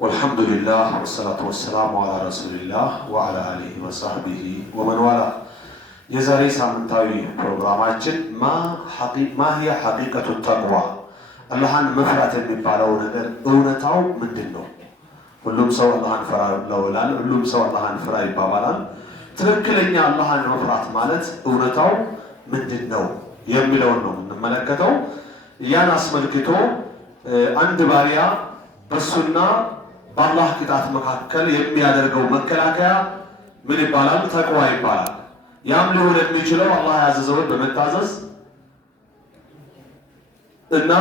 والحمد لله والصلاة والسلام على رسول الله وعلى آله وصحبه ومن والاه. የዛሬ ሳምንታዊ ፕሮግራማችን ما هي حقيقة التقوى አላህን መፍራት የሚባለው ነገር እውነታው ምንድነው? ሁሉም ሰው አላህን ፈራ ይላል፣ ሁሉም ሰው አላህን ፈራ ይባባላል። ትክክለኛ አላህን መፍራት ማለት እውነታው ምንድነው የሚለውን ነው የምንመለከተው። ያን አስመልክቶ አንድ ባሪያ በሱና በአላህ ቅጣት መካከል የሚያደርገው መከላከያ ምን ይባላል? ተቅዋ ይባላል። ያም ሊሆን የሚችለው አላህ ያዘዘውን በመታዘዝ እና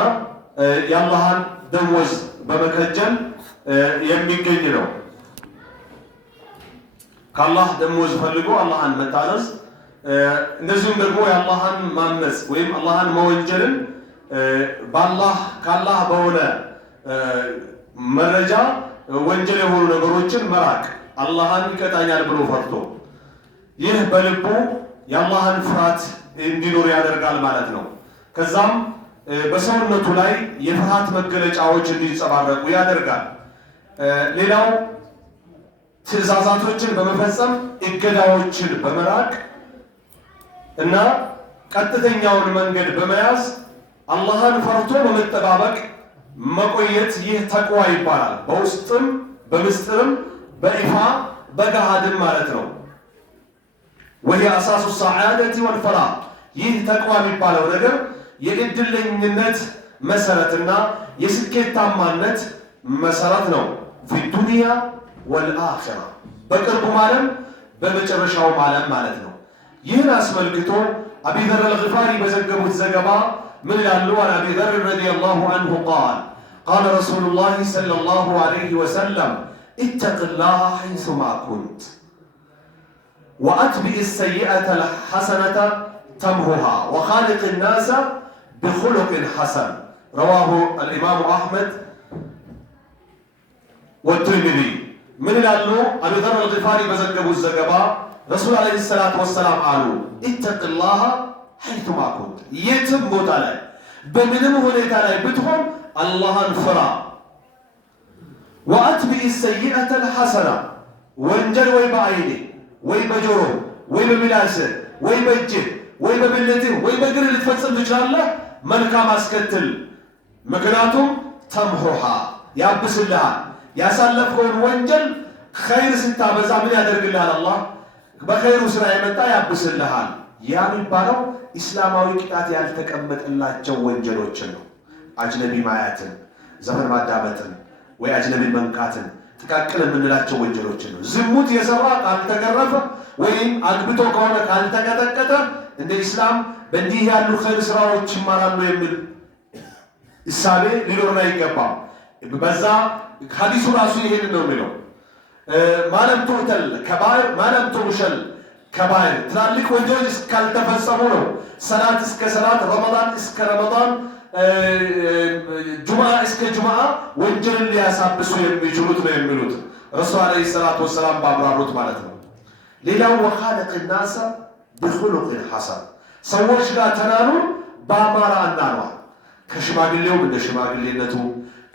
የአላህን ደሞዝ በመከጀል የሚገኝ ነው። ከአላህ ደሞዝ ፈልጎ አላህን መታዘዝ፣ እንደዚሁም ደግሞ የአላህን ማመጽ ወይም አላህን መወንጀልን ከአላህ በሆነ መረጃ ወንጀል የሆኑ ነገሮችን መራቅ፣ አላህን ይቀጣኛል ብሎ ፈርቶ ይህ በልቡ የአላህን ፍርሃት እንዲኖር ያደርጋል ማለት ነው። ከዛም በሰውነቱ ላይ የፍርሃት መገለጫዎች እንዲንጸባረቁ ያደርጋል። ሌላው ትዕዛዛቶችን በመፈጸም እገዳዎችን በመራቅ እና ቀጥተኛውን መንገድ በመያዝ አላህን ፈርቶ በመጠባበቅ መቆየት ይህ ተቅዋ ይባላል። በውስጥም በምስጥርም በይፋ በገሃድም ማለት ነው። وهي أساس السعادة والفلاح። ይህ ተቅዋ የሚባለው ነገር የእድለኝነት መሰረትና የስኬታማነት መሰረት ነው። في الدنيا والآخرة በቅርቡ ዓለም በመጨረሻው ዓለም ማለት ነው። ይህን አስመልክቶ አቢ ዘር አልጊፋሪ በዘገቡት ዘገባ من قالوا عن أبي ذر رضي الله عنه قال رسول الله صلى الله عليه وسلم اتق الله حيثما كنت وأتبع السيئة الحسنة تمحها وخالق الناس بخلق حسن. رواه الإمام أحمد والترمذي. من قالوا أبي ذر الغفاري بزكبوا الزكبا رسول عليه الصلاة والسلام قالوا اتق الله حيثما كنت يتم ቦታ ላይ በምንም ሁኔታ ላይ ብትሆን አላህን ፍራ። وأتبع السيئة الحسنة ወንጀል ወይ በአይኔ ወይ በጆሮ ወይ በምላስ ወይ በእጅ ወይ በብልት ወይ በእግር ልትፈጽም ትችላለህ፣ መልካም አስከትል። ምክንያቱም ተምሆሃ ያብስልሃል። ያሳለፍከውን ወንጀል ኸይር ስታበዛ ምን ያደርግልሃል? አላህ በኸይሩ ስራ የመጣ ያብስልሃል። ያ የሚባለው ኢስላማዊ ቅጣት ያልተቀመጠላቸው ወንጀሎችን ነው። አጅነቢ ማያትን፣ ዘፈን ማዳመጥን ወይ አጅነቢ መንካትን ጥቃቅን የምንላቸው ወንጀሎችን ነው። ዝሙት የሰራ ካልተገረፈ ወይም አግብቶ ከሆነ ካልተቀጠቀጠ እንደ ኢስላም በእንዲህ ያሉ ኸይር ስራዎች ይማራሉ የሚል እሳቤ ሊኖርና አይገባም። በዛ ሐዲሱ ራሱ ይሄን ነው የሚለው። ማለም ቱተል ከባይር ማለም ቱሸል ከባይር ትላልቅ ወንጀሎች እስካልተፈጸሙ ነው ሰላት እስከ ሰላት፣ ረመዳን እስከ ረመዳን፣ ጁምዓ እስከ ጁምዓ ወንጀልን ሊያሳብሱ የሚችሉት ነው የሚሉት ረሱል አለይሂ ሰላቱ ወሰላም ባብራሩት ማለት ነው። ሌላው ወኻለቅ الناس بخلق حسن ሰዎች ጋር ተናኑ በአማራ አናኗር፣ ከሽማግሌውም እንደ ሽማግሌነቱ፣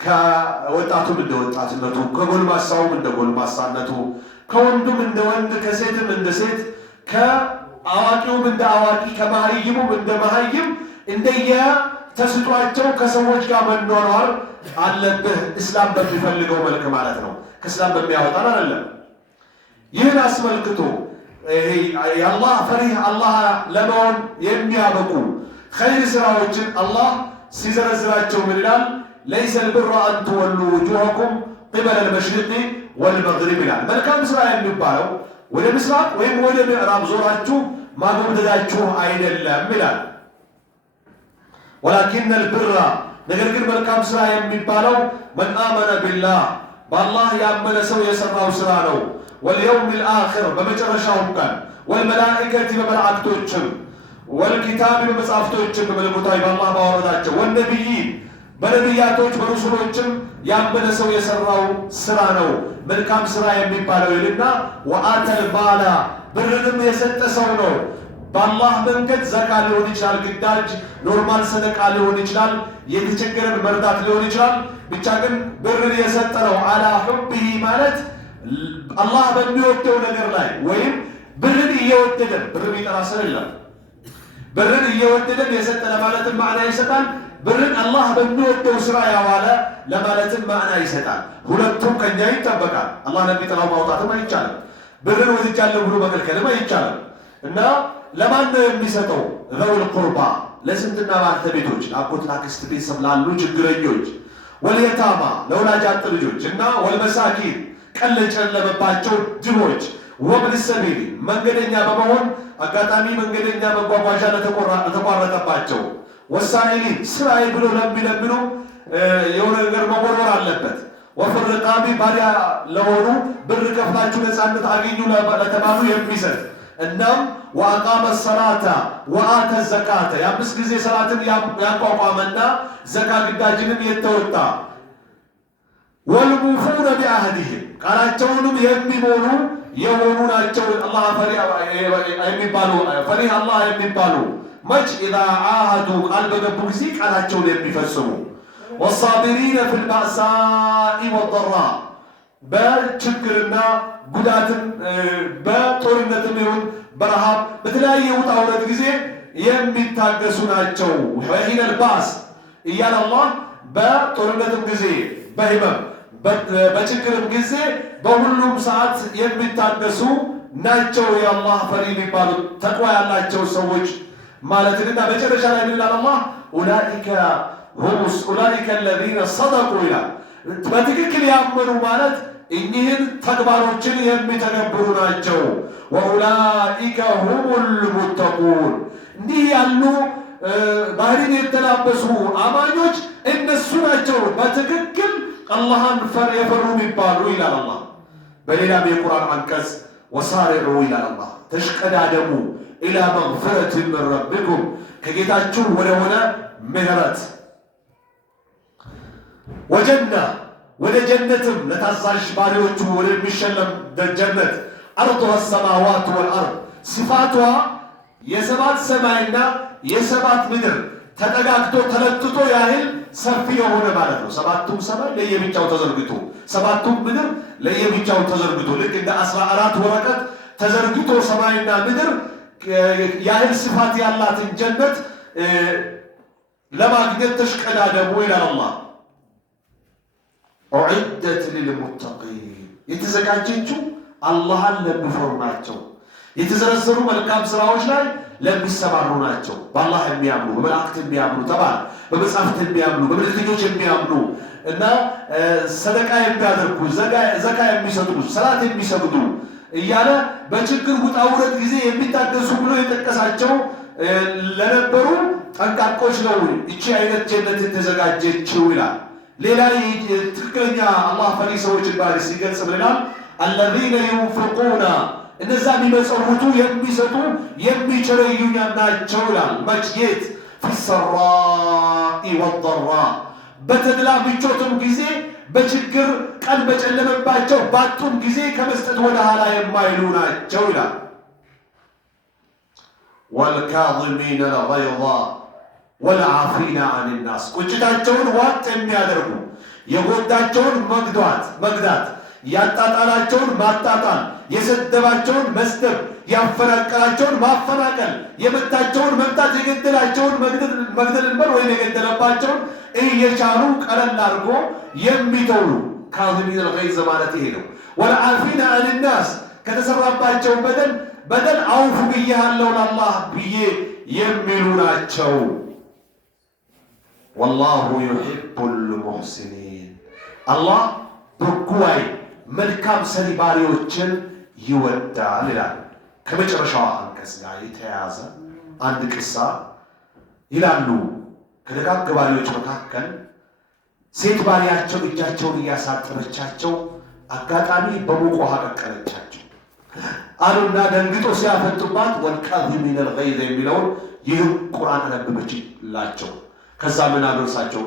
ከወጣቱም እንደ ወጣትነቱ፣ ከጎልማሳውም እንደ ጎልማሳነቱ፣ ከወንዱም እንደ ወንድ፣ ከሴትም እንደ ሴት፣ ከአዋቂውም እንደ አዋቂ፣ ከመሃይሙም እንደ መሃይም እንደየ ተስጧቸው ከሰዎች ጋር መኗኗር አለብህ። እስላም በሚፈልገው መልክ ማለት ነው። ከእስላም በሚያወጣን አይደለም። ይህን አስመልክቶ የአላህ ፈሪህ አላህ ለመሆን የሚያበቁ ኸይር ስራዎችን አላህ ሲዘረዝራቸው ምን ይላል? ለይሰ البر أن تولوا وجوهكم قبل المشرق والمغرب ይላል። መልካም ስራ የሚባለው ወደ ምስራቅ ወይም ወደ ምዕራብ ዞራችሁ ማጎብደዳችሁ አይደለም ይላል። ولكن البر ነገር ግን መልካም ስራ የሚባለው من آمن بالله በአላህ ያመነ ሰው የሰራው ስራ ነው። واليوم الآخر በመጨረሻው ቀን والملائكة በመላእክቶችም والكتاب በመጻሕፍቶችም በመለኮታዊ በአላህ ባወረዳቸው والنبيين በነቢያቶች በሩሱሎችም ያመነ ሰው የሰራው ስራ ነው መልካም ስራ የሚባለው ይልና وآتى المال ብርንም የሰጠ ሰው ነው በአላህ መንገድ ዘካ ሊሆን ይችላል፣ ግዳጅ ኖርማል ሰደቃ ሊሆን ይችላል፣ የተቸገረን መርዳት ሊሆን ይችላል። ብቻ ግን ብርን የሰጠነው አላ ሑቢሂ ማለት አላህ በሚወደው ነገር ላይ ወይም ብርን እየወደደን ብርን ይጠራ ስለሌለም ብርን እየወደደን የሰጠ ለማለትም ማዕና ይሰጣል። ብርን አላህ በሚወደው ስራ ያዋለ ለማለትም ማዕና ይሰጣል። ሁለቱም ከኛ ይጠበቃል። አላህ ለሚጠራው ማውጣትም አይቻልም። ብርን ወድጃለሁ ብሎ መከልከልም አይቻልም። እና ለማን ነው የሚሰጠው? ዘውል ቁርባ ለስንትና ባለቤቶች፣ አጎት፣ አክስት፣ ቤተሰብ ላሉ ችግረኞች፣ ወልየታማ ለወላጅ አጥ ልጆች እና ወልመሳኪን ቀን ለጨለመባቸው ድሆች፣ ወብን ሰቢል መንገደኛ በመሆን አጋጣሚ መንገደኛ መጓጓዣ ለተቋረጠባቸው፣ ወሳኢሊን ስራዬ ብሎ ለሚለምኑ የሆነ ነገር መወርወር አለበት፣ ወፍር ሪቃቢ ባሪያ ለሆኑ ብር ከፍላችሁ ነፃነት አገኙ ለተባሉ የሚሰጥ እናም ወአቃመ ሰላተ ወአተ ዘካተ የአምስት ጊዜ ሰላትን ያቋቋመና ዘካ ግዳጅንም የተወጣ ወልሙፉነ ቢአህዲሂም ቃላቸውንም የሚሞሉ የሆኑ ናቸው። አላህ ፈሪህ አላህ የሚባሉ መች ኢዛ ዓሃዱ ቃል በገቡ ጊዜ ቃላቸውን የሚፈጽሙ ወሳቢሪነ ፊል ባእሳኢ ወደራ በችግርና ጉዳትን በጦርነትም ይሁን በረሃብ በተለያየ ውጣ ውረድ ጊዜ የሚታገሱ ናቸው። ወሒነል ባስ እያለ አላህ በጦርነትም ጊዜ በህመም በችግርም ጊዜ በሁሉም ሰዓት የሚታገሱ ናቸው የአላህ ፈሪ የሚባሉ ተቅዋ ያላቸው ሰዎች ማለትና መጨረሻ ላይ ምን ይላል አላህ? ኡላኢከ አለዚነ ሰደቁ ይላል። በትክክል ያመኑ ማለት እኚህን ተግባሮችን የሚተገብሩ ናቸው። ወኡላኢከ ሁሙል ሙተቁን እንዲህ ያሉ ባህሪን የተላበሱ አማኞች እነሱ ናቸው በትክክል አላህን የፈሩ የሚባሉ ይላል አላህ። በሌላም የቁርአን አንቀጽ ወሳሪዑ ይላል አላህ፣ ተሽቀዳደሙ ኢላ መግፊረት ምን ረቢኩም ከጌታችሁ ወደሆነ ምህረት ወጀና ወደ ጀነትም ለታዛዥ ባሪዎቹ ወደሚሸለም ጀነት አርዱሃ ሰማዋቱ ወልአርድ ሲፋቷ የሰባት ሰማይና የሰባት ምድር ተጠጋግቶ ተለጥጦ ያህል ሰፊ የሆነ ማለት ነው። ሰባቱም ሰማይ ለየብቻው ተዘርግቶ ሰባቱም ምድር ለየብቻው ተዘርግቶ ልክ እንደ 14 ወረቀት ተዘርግቶ ሰማይና ምድር ያህል ስፋት ያላትን ጀነት ለማግኘት ተሽቀዳደሙ ይላል አላህ። ኡዒደት ሊልሙተቂን የተዘጋጀችው አላህን ለሚፈሩ ናቸው። የተዘረዘሩ መልካም ስራዎች ላይ ለሚሰማሩ ናቸው። በአላህ የሚያምኑ በመላእክት የሚያምኑ ተባለ፣ በመጻሕፍት የሚያምኑ በመልእክተኞች የሚያምኑ እና ሰደቃ የሚያደርጉ ዘካ የሚሰጡ ሰላት የሚሰግዱ እያለ በችግር ውጣ ውረድ ጊዜ የሚታገሱ ብሎ የጠቀሳቸው ለነበሩ ጠንቃቆች ነው እቺ አይነት ጀነት የተዘጋጀችው ይላል። ሌላ ትክክለኛ አላህ ፈሪ ሰዎችን ባህሪ ሲገልጽ ብለናል። አለዚነ ዩንፊቁና እነዛ የሚመጸውቱ የሚሰጡ የሚቸረዩ ናቸው ይላል። መችየት ፊሰራኢ ወደራ በተድላ ምቾትም ጊዜ በችግር ቀን በጨለመባቸው ባጡም ጊዜ ከመስጠት ወደ ኋላ የማይሉ ናቸው ይላል። ወልካዚሚነ አልገይዘ ወልዓፊነ አኒናስ ቁጭታቸውን ዋጥ የሚያደርጉ የጎዳቸውን መግዳት ያጣጣላቸውን ማጣጣል የሰደባቸውን መስደብ ያፈናቀላቸውን ማፈናቀል የመታቸውን መምታት የገደላቸውን መግደልን በር ወይም የገደለባቸውን እየቻሉ ቀለል አድርጎ የሚተው ካዚሚነ አልገይዘ ማለት ይሄ ነው። ወልዓፊነ አኒናስ ከተሰራባቸው በደል አውፉ ብያለሁ ለአላህ ብዬ የሚሉ ናቸው። ወላሁ ዩሒቡል ሙሕሲኒን አላህ በጎይ መልካም ሰሪ ባሪዎችን ይወዳል ይላል። ከመጨረሻው አንቀጽ ጋር የተያያዘ አንድ ቅሳ ይላሉ። ከደጋግ ባሪዎች መካከል ሴት ባሪያቸው እጃቸውን እያሳጠበቻቸው አጋጣሚ በሙቅ ውሃ ቀቀለቻቸው አሉና ደንግጦ ሲያፈጡባት ወልካዚሚነ አልገይዘ የሚለውን ይህም ቁርአን አነበበችላቸው። ከዛ ምን አደረሳቸው?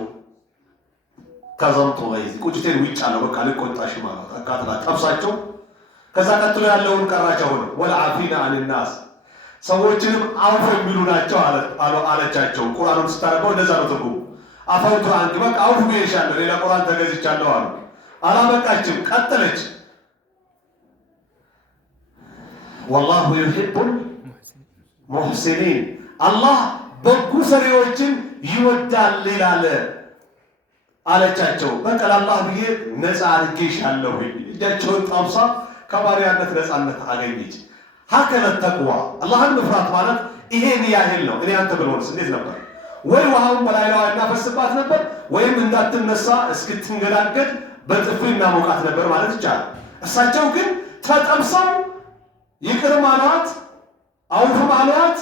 ከዘምቶ ገይዝ ቁጭቴን ውጭ አለው በቃ ልቆጣሽ ማለት አቃጥላ ጠብሳቸው። ከዛ ቀጥሎ ያለውን ቀራቸው ነው ወልዓፊነ አኒናስ ሰዎችንም አውፍ የሚሉ ናቸው አለቻቸው። ቁርአኑን ስታረቀው እንደዛ ነው ትርጉሙ። አፈውቱ አንክ በቃ አውፍ ብዬሻለሁ ሌላ ቁርአን ተገዝቻለሁ አሉ። አላበቃችም፣ ቀጠለች። ወላሁ ዩሂቡል ሙሕሲኒን አላህ በጎ ሰሪዎችን ይወዳል ይላል አለቻቸው። በቃ ለአላህ ብዬ ነፃ አድርጌሻለሁ። እጃቸውን ጣብሳ ከባሪያነት ነፃነት አገኘች። ሀከለ ተቅዋ አላህን መፍራት ማለት ይሄን ያህል ነው። እኔ አንተ ብሎንስ እንዴት ነበር? ወይ ውሃውን በላይዋ እናፈስባት ነበር፣ ወይም እንዳትነሳ እስክትንገዳገድ በጥፊ እናሞቃት ነበር ማለት ይቻላል። እሳቸው ግን ተጠብሰው ይቅር ማሏት፣ አውፍ ማሏት፣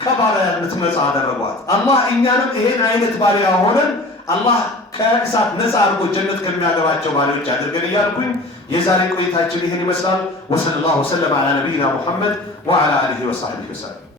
ከባሪያነት ነፃ አደረጓት። አላህ እኛንም ይሄን አይነት ባሪያ ሆነን አላህ ከእሳት ነፃ አድርጎ ጀነት ከሚያገባቸው ባሪያዎች አድርገን እያልኩኝ የዛሬ ቆይታችን ይሄን ይመስላል። ወሰለላሁ ወሰለም ዐላ ነቢይና ሙሐመድ ወዐላ አሊሂ ወሰሕቢሂ ወሰለም።